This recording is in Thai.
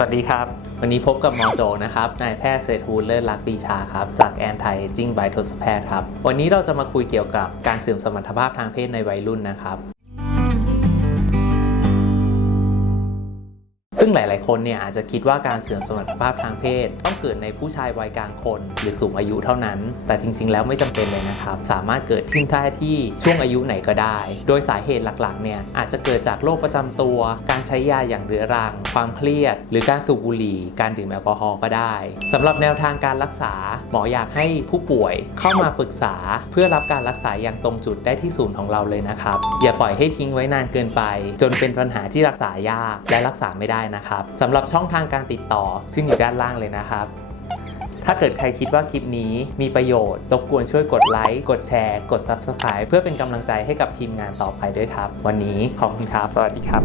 วัสดีครับ วันนี้พบกับหมอโจนะครับ นายแพทย์เศรษฐูลเลิศรักปีชาครับ จากแอนไทจิ้งไบโทสแพทครับ วันนี้เราจะมาคุยเกี่ยวกับการเสื่อมสมรรถภาพทางเพศในวัยรุ่นนะครับ ซึ่งหลาย ๆ คนเนี่ยอาจจะคิดว่าการเสื่อมสมรรถภาพทางเพศ ต้องเกิดในผู้ชายวัยกลางคน หรือสูงอายุเท่านั้น แต่จริง ๆ แล้วไม่จำเป็นเลยนะครับ สามารถเกิดขึ้นได้ที่ช่วงอายุไหนก็ได้ โดยสาเหตุหลัก ๆ เนี่ยอาจจะเกิดจากโรคประจำตัว การใช้ยาอย่างเรื้อรัง ความเครียด หรือการสูบบุหรี่ การดื่มแอลกอฮอล์ก็ได้สำหรับแนวทางการรักษา หมออยากให้ผู้ป่วยเข้ามาปรึกษา เพื่อรับการรักษาอย่างตรงจุดได้ที่ศูนย์ของเราเลยนะครับ อย่าปล่อยให้ทิ้งไว้นานเกินไป จนเป็นปัญหาที่รักษายากและรักษาไม่ได้นะครับสำหรับช่องทางการติดต่อขึ้นอยู่ด้านล่างเลยนะครับ ถ้าเกิดใครคิดว่าคลิปนี้มีประโยชน์ รบกวนช่วยกดไลค์ กดแชร์ กด Subscribe เพื่อเป็นกำลังใจให้กับทีมงานต่อไปด้วยครับ วันนี้ขอบคุณครับ สวัสดีครับ